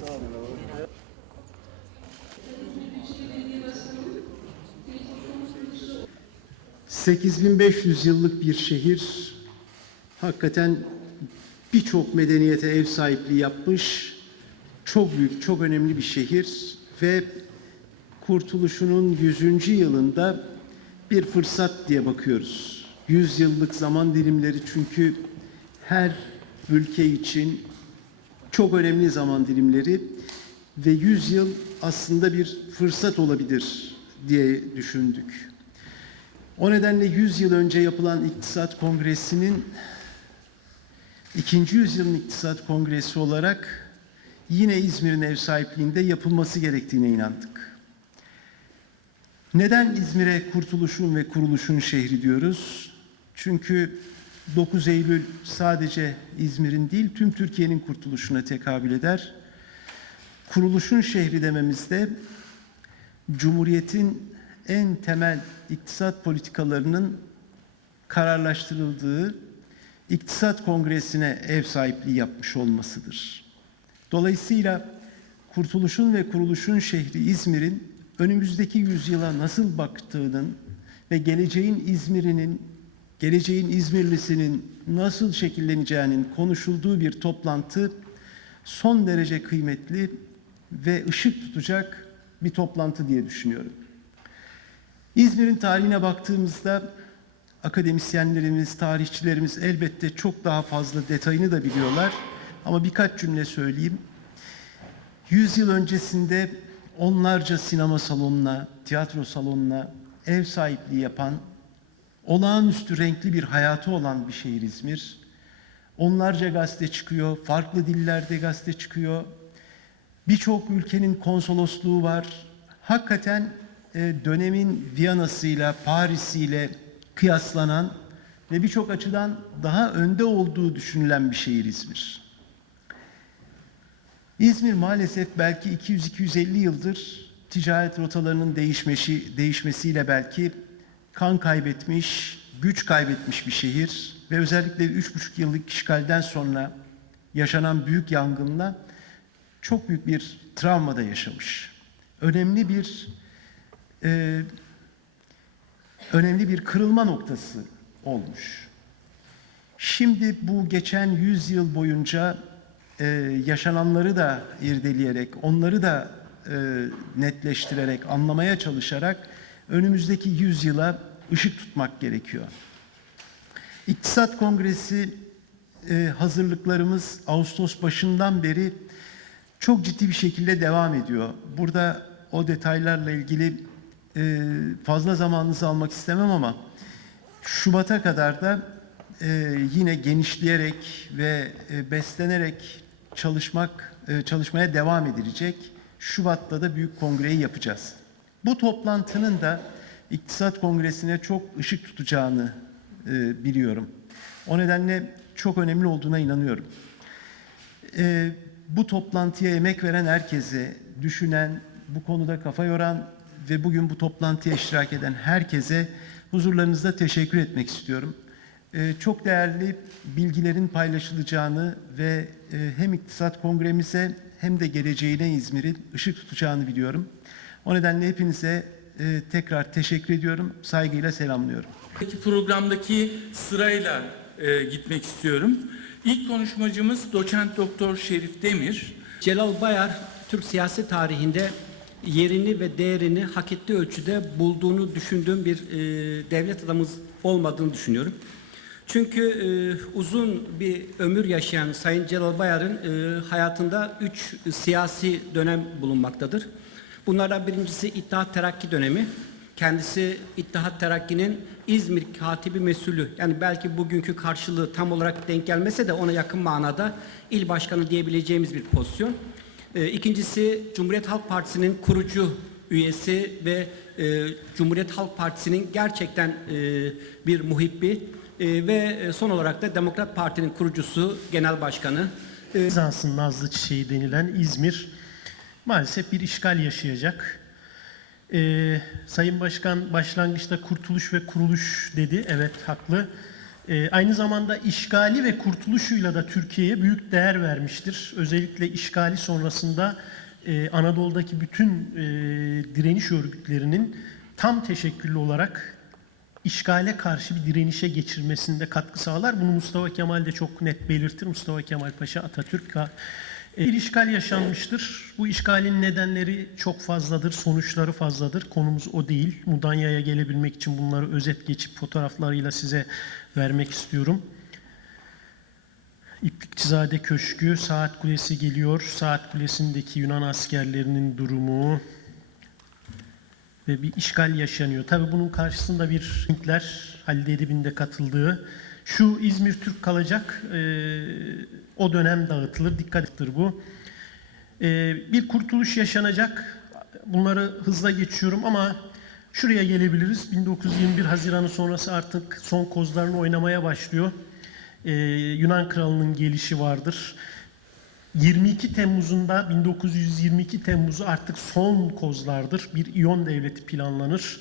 Sağ olun. 8500 yıllık bir şehir hakikaten birçok medeniyete ev sahipliği yapmış. Çok büyük, çok önemli bir şehir ve kurtuluşunun 100. yılında bir fırsat diye bakıyoruz. 100 yıllık zaman dilimleri çünkü her ülke için çok önemli zaman dilimleri ve 100 yıl aslında bir fırsat olabilir diye düşündük. O nedenle 100 yıl önce yapılan İktisat Kongresi'nin ikinci yüzyılın İktisat Kongresi olarak yine İzmir'in ev sahipliğinde yapılması gerektiğine inandık. Neden İzmir'e kurtuluşun ve kuruluşun şehri diyoruz? Çünkü 9 Eylül sadece İzmir'in değil tüm Türkiye'nin kurtuluşuna tekabül eder. Kuruluşun şehri dememizde Cumhuriyet'in en temel iktisat politikalarının kararlaştırıldığı İktisat Kongresi'ne ev sahipliği yapmış olmasıdır. Dolayısıyla kurtuluşun ve kuruluşun şehri İzmir'in önümüzdeki yüzyıla nasıl baktığının ve geleceğin İzmir'inin, geleceğin İzmirlisinin nasıl şekilleneceğinin konuşulduğu bir toplantı son derece kıymetli ve ışık tutacak bir toplantı diye düşünüyorum. İzmir'in tarihine baktığımızda akademisyenlerimiz, tarihçilerimiz elbette çok daha fazla detayını da biliyorlar. Ama birkaç cümle söyleyeyim. Yüz yıl öncesinde onlarca sinema salonuna, tiyatro salonuna ev sahipliği yapan, olağanüstü renkli bir hayatı olan bir şehir İzmir. Onlarca gazete çıkıyor, farklı dillerde gazete çıkıyor. Birçok ülkenin konsolosluğu var. Hakikaten e, dönemin Viyana'sıyla, Paris'iyle kıyaslanan ve birçok açıdan daha önde olduğu düşünülen bir şehir İzmir. İzmir maalesef belki 200-250 yıldır ticaret rotalarının değişmesi, değişmesiyle belki kan kaybetmiş, güç kaybetmiş bir şehir ve özellikle 3,5 yıllık işgalden sonra yaşanan büyük yangınla çok büyük bir travmada yaşamış. Önemli bir e, önemli bir kırılma noktası olmuş. Şimdi bu geçen 100 yıl boyunca e, yaşananları da irdeleyerek, onları da e, netleştirerek, anlamaya çalışarak önümüzdeki 100 yıla ışık tutmak gerekiyor. İktisat Kongresi e, hazırlıklarımız Ağustos başından beri çok ciddi bir şekilde devam ediyor. Burada o detaylarla ilgili e, fazla zamanınızı almak istemem ama Şubat'a kadar da e, yine genişleyerek ve beslenerek çalışmak çalışmaya devam edilecek. Şubat'ta da büyük kongreyi yapacağız. Bu toplantının da İktisat Kongresi'ne çok ışık tutacağını e, biliyorum. O nedenle çok önemli olduğuna inanıyorum. E, bu toplantıya emek veren herkese, düşünen, bu konuda kafa yoran ve bugün bu toplantıya iştirak eden herkese huzurlarınızda teşekkür etmek istiyorum. Ee, çok değerli bilgilerin paylaşılacağını ve e, hem İktisat Kongremize hem de geleceğine İzmir'in ışık tutacağını biliyorum. O nedenle hepinize e, tekrar teşekkür ediyorum, saygıyla selamlıyorum. Peki programdaki sırayla e, gitmek istiyorum. İlk konuşmacımız doçent doktor Şerif Demir. Celal Bayar Türk siyasi tarihinde yerini ve değerini hak ettiği ölçüde bulduğunu düşündüğüm bir e, devlet adamımız olmadığını düşünüyorum. Çünkü e, uzun bir ömür yaşayan Sayın Celal Bayar'ın e, hayatında üç siyasi dönem bulunmaktadır. Bunlardan birincisi İttihat Terakki dönemi. Kendisi İttihat Terakki'nin İzmir Katibi Mesulü yani belki bugünkü karşılığı tam olarak denk gelmese de ona yakın manada il başkanı diyebileceğimiz bir pozisyon. E, ikincisi Cumhuriyet Halk Partisi'nin kurucu üyesi ve e, Cumhuriyet Halk Partisi'nin gerçekten e, bir muhibbi e, ve e, son olarak da Demokrat Parti'nin kurucusu, genel başkanı. E, Bizans'ın nazlı çiçeği denilen İzmir maalesef bir işgal yaşayacak. Ee, Sayın Başkan başlangıçta kurtuluş ve kuruluş dedi. Evet haklı. E, aynı zamanda işgali ve kurtuluşuyla da Türkiye'ye büyük değer vermiştir. Özellikle işgali sonrasında e, Anadolu'daki bütün e, direniş örgütlerinin tam teşekküllü olarak işgale karşı bir direnişe geçirmesinde katkı sağlar. Bunu Mustafa Kemal de çok net belirtir. Mustafa Kemal Paşa Atatürk bir işgal yaşanmıştır. Bu işgalin nedenleri çok fazladır, sonuçları fazladır. Konumuz o değil. Mudanya'ya gelebilmek için bunları özet geçip fotoğraflarıyla size vermek istiyorum. İplikçizade Köşkü, Saat Kulesi geliyor. Saat Kulesi'ndeki Yunan askerlerinin durumu ve bir işgal yaşanıyor. Tabii bunun karşısında bir Hintler, Halide Edip'in de katıldığı şu İzmir Türk kalacak. Ee, o dönem dağıtılır. Dikkat ettir bu. Ee, bir kurtuluş yaşanacak. Bunları hızla geçiyorum ama şuraya gelebiliriz. 1921 Haziran'ı sonrası artık son kozlarını oynamaya başlıyor. Ee, Yunan kralının gelişi vardır. 22 Temmuz'unda 1922 Temmuz'u artık son kozlardır. Bir İyon devleti planlanır.